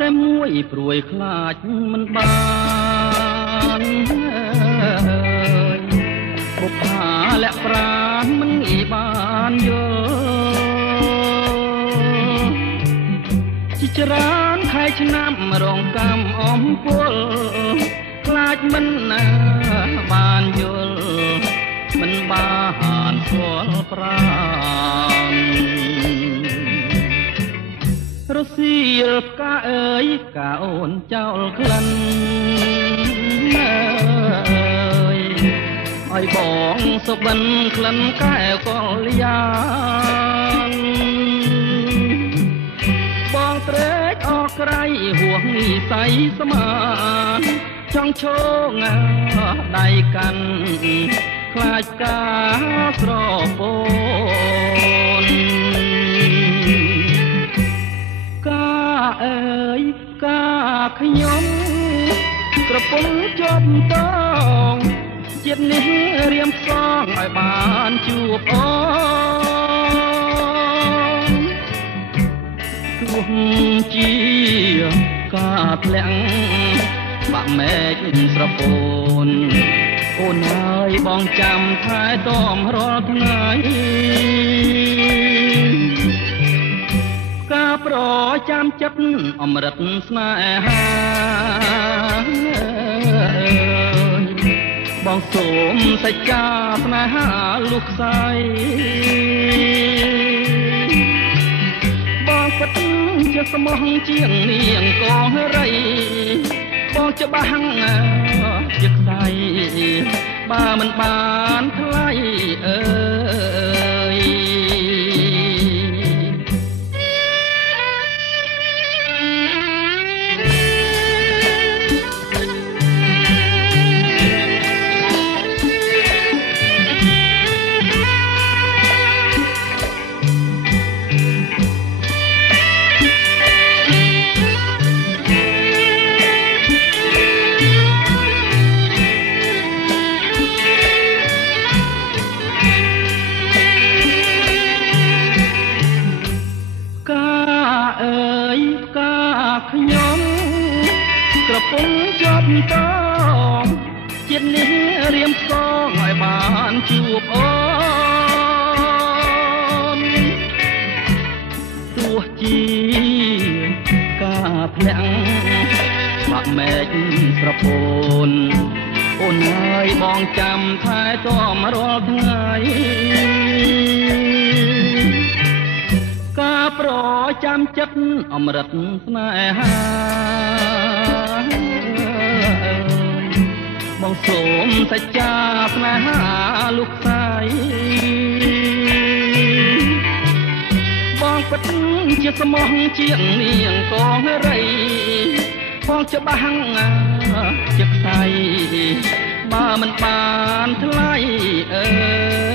តែមួយព្រួយខ្លាចមិនបានបុប្ផាលាក់ប្រាណមិនងាយបានយល់ជាច្រើនខែឆ្នាំរងកម្មអំពលខ្លាចមិនណាបានយល់មិនបានស្គាល់ប្រាណរសៀលផ្កាអើយផ្កាអូនចោលក្លិនឲ្យបងសុបិនក្លិនកែវកលយានបងត្រេកអរក្រៃហួសនិស័យស្មានចង់ឈងដៃកាន់ខ្លាចការស្រពោនអើយកាខ្ញុំក្រពុំជាប់តងជាតិនេះរៀមផ្សងឲ្យបានជួបអូនទោះជាការធ្លាក់បាក់មែកស្រពោនអូនហើយបងចាំថែទាំរាល់ថ្ងៃការប្រចាំចិត្តអមរិតស្នេហាបងសូមសច្ចាស្នេហាលុះខ្សែបងពិតជាស្មោះជាងនាងកងរីបងច្បាស់ជាខ្សែបើមិនបានថ្លៃអើយខ្ញុំក្រពុំជាប់តងជាតិនេះរៀមផ្សងឲ្យបានជួបអូនទោះជាការធ្លាក់បាក់មែកស្រពោនអូនហើយបងចាំថែទាំរាល់ថ្ងៃការប្រចាំចិត្តអមរិតស្នេហាបងសូមសច្ចាស្នេហាលុះខ្សែបងពិតជាស្មោះជាងនាងកងរីបងច្បាស់ជាខ្សែបើមិនបានថ្លៃអើ